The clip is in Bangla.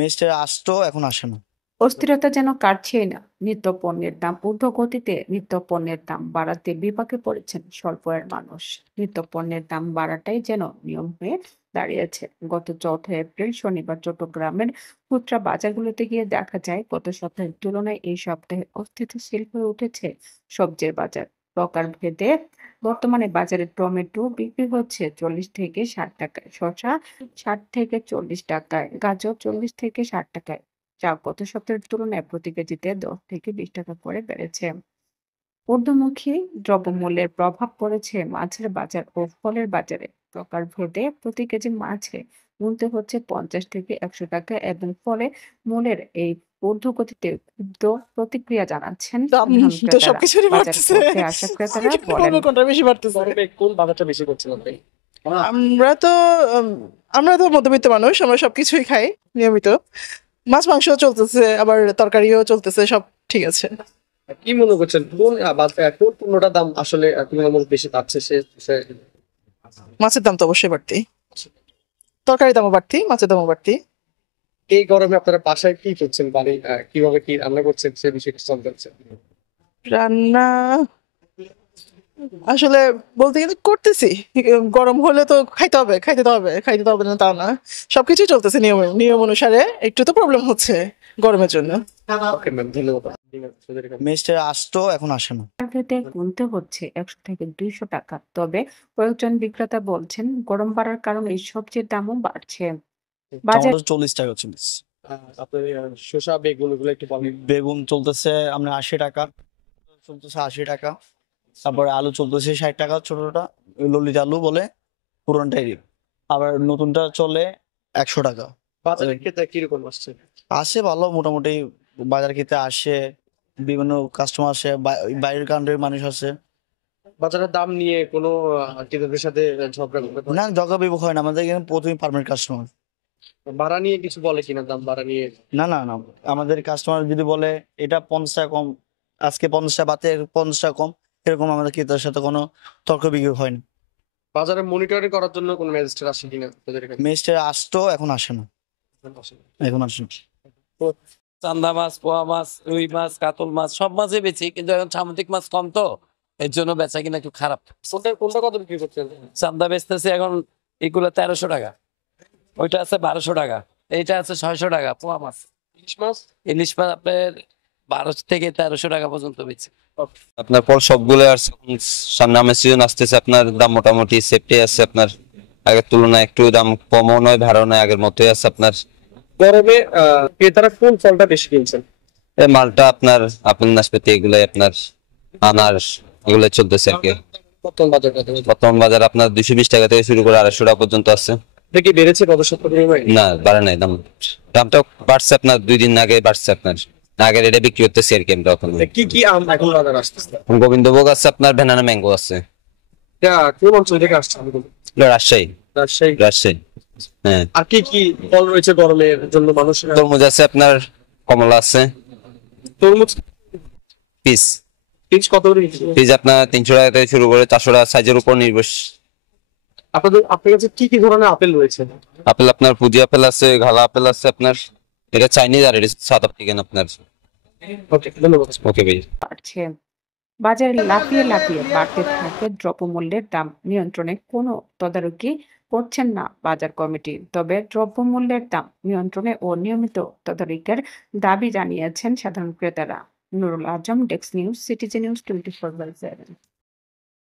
মিস্টার আসতো, এখন আসে না। অস্থিরতা যেন কাটছেই না। নিত্যপণ্যের দাম ঊর্ধ্বগতিতে। নিত্যপণ্যের দাম বাড়াতে বিপাকে পড়েছেন স্বল্প আয়ের মানুষ। নিত্যপণ্যের দাম বাড়াটাই যেন নিয়ম হয়ে দাঁড়িয়েছে। গত ৪ এপ্রিল শনিবার চট্টগ্রামের খুচরা বাজারগুলোতে গিয়ে দেখা যায় গত সপ্তাহের তুলনায় এই সপ্তাহে অস্থিতিশীল হয়ে উঠেছে সবজির বাজার। প্রকারভেদে বর্তমানে বাজারে টমেটো বিক্রি হচ্ছে ৪০ থেকে ৬০ টাকায়, শসা ৬০ থেকে ৪০ টাকায়, গাজর ৪০ থেকে ৬০ টাকায়। যা গত সপ্তাহের তুলনায় প্রতি কেজিতে ১০ থেকে ২০ টাকা করে বেড়েছে। ঊর্ধ্বমুখী দ্রব্যমূল্যের প্রভাব পড়েছে মাছের বাজার ও ফলের বাজারে। প্রকারভেদে প্রতি কেজি মাছে গুনতে হচ্ছে ৫০ থেকে ১০০ টাকা এবং ফলে মূল্যের এই ঊর্ধ্বগতিতে ক্ষুব্ধ প্রতিক্রিয়া জানাচ্ছেন দাম সাধারণ তো ক্রেতারা। সবকিছুরই বাজার বাড়তেছে। করতে আসা আমি ক্রেতারা কেমনে বলেন, বলবো কোনটা বেশি বাড়তেছে? কোন বাজারটা বেশি করছেন আপনি? আমরা তো উম, আমরা তো মধ্যবিত্ত মানুষ, আমরা সবকিছুই খাই নিয়মিত। মাছ মাংস চলতেছে, আবার তরকারিও চলতেছে, সব ঠিক আছে। কি মনে করছেন কোন পণ্যটার দাম আসলে তুলনামূলক বেশি পাচ্ছে সে বিষয়ে? মাছের দাম তো অবশ্যই বাড়তি, তরকারির দামও বাড়তি, মাছের দামও বাড়তি। এই গরমে আপনারা বাসায় কি করছেন, বাড়ি কিভাবে কি রান্না করছেন সে বিষয়ে কিছু জানতে চাচ্ছেন? রান্না আসলে বলতে গেলে করতেছি। গরম হলে তো খাইতে তো হবে না তা না। সবকিছুই চলতেছে নিয়ম নিয়ম অনুসারে, একটু তো প্রবলেম হচ্ছে গরমের জন্য। ওকে ম্যাম, ধন্যবাদ। মিস্টার আসতো, এখন আসে না। মার্কেটে গুনতে হচ্ছে ১০০ থেকে ২০০ টাকা। তবে কয়েকজন বিক্রেতা বলছেন গরম বাড়ার কারণে এই সবজির দামও বাড়ছে। বাজার টমেটো 40 টাকা চল্লিশ, আপনার শসা বেগুন এগুলো একটু বলেন। বেগুন চলতেছে আপনার 80 টাকা, চলতেছে 80 টাকা। তারপরে আলু চলতেছে 60 টাকা, ছোটটা ললিত আলু বলে, পুরনটাই। আবার নতুনটা চলে 100 টাকা। বাজারের ক্ষেত্রে কিরকম আসছে? আসে ভালো মোটামুটি, বাজার খেতে আসে, বিভিন্ন কাস্টমার আসে, বাইরের কান্ট্রির মানুষ আসে। বাজারের দাম নিয়ে কোনো ক্রেতাদের সাথে ঝগড়া করতে না, জগাবিবু হয় না, আমাদের এখানে প্রথমে পার্মানেন্ট কাস্টমার। ভাড়া নিয়ে কিছু বলে কিনা, দাম ভাড়া নিয়ে? না না না, আমাদের কাস্টমার যদি বলে এটা 50 টাকা কম, আজকে 50 টাকা বাতে 50 টাকা কম, এরকম আমাদের ক্রেতার সাথে কোনো তর্ক বিক্রি হয় না। বাজারে মনিটরিং করার জন্য কোনো ম্যাজিস্ট্রেট আসে কিনা তাদের এখানে? মেস্টার আসতো, এখন আসে না। এখন আসে না। চান্দা মাছ, পোয়া মাছ, রুই মাছ, কাতল মাছ সব মাছই বেচি, কিন্তু এখন সামুদ্রিক মাছ কম তো এর জন্য বেচা কিনা একটু খারাপ। কোনটা কত বিক্রি করছেন? চান্দা বেচতেছে এখন এগুলো ১৩০০ টাকা, ওইটা আছে ১২০০ টাকা, এইটা আছে ৬০০ টাকা পোয়া মাছ। ইলিশ মাছ? ইলিশ মাছ আপনার ১২০০ থেকে ১৩০০ টাকা পর্যন্ত বেচি। আপনার ফল সবগুলো আর সামনে আমের সিজন আসতেছে, আপনার দাম মোটামুটি সেফটি আছে, আপনার আগের তুলনায় একটু দাম কমও নয় ভাড়াও নয়, আগের মতোই আছে। আপনার গরমে ক্রেতারা কোন ফলটা বেশি কিনছেন? এই মালটা আপনার আপেল নাশপাতি এগুলাই, আপনার আনার এগুলো চলতেছে আর কি। বর্তমান বাজারটা বর্তমান বাজার আপনার 220 টাকা থেকে শুরু করে 250 টাকা পর্যন্ত আছে। এটা কি বেড়েছে গত সপ্তাহের তুলনায়? না, বাড়ে নাই দাম, দামটা বাড়ছে, আপনার 2 দিন আগে বাড়ছে। আপনার আগের এটা বিক্রি করতেছি আর কি আমরা এখন। কি কি আম এখন বাজারে আসতেছে? গোবিন্দভোগ আছে, আপনার ভ্যানানা ম্যাঙ্গো আছে। এটা কোন অঞ্চল থেকে আসছে? এগুলো রাজশাহী। রাজশাহী। রাজশাহী, হ্যাঁ। আর কি কি ফল রয়েছে গরমের জন্য মানুষের? তরমুজ আছে, আপনার কমলা আছে। তরমুজ পিস পিস কত করে বিক্রি? পিস আপনার 300 টাকা থেকে শুরু করে 400 টাকা, সাইজের উপর নির্ভর। আপনার কাছে কি কি ধরনের আপেল রয়েছে? আপেল আপনার ফুজি আপেল আছে, ঘালা আপেল আছে আপনার, এটা চাইনিজ আর এটা সাউথ আফ্রিকান আপনার। ওকে, ধন্যবাদ। ওকে ভাই। বাড়ছে। বাজারে লাফিয়ে লাফিয়ে বাড়তে থাকে দ্রব্যমূল্যের দাম। নিয়ন্ত্রণে কোনো তদারকি করছেন না বাজার কমিটি। তবে দ্রব্যমূল্যের দাম নিয়ন্ত্রণে ও নিয়মিত তদারকির দাবি জানিয়েছেন সাধারণ ক্রেতারা। নুরুল আজম, ডেস্ক নিউজ, সিটিজেন নিউজ 24/7।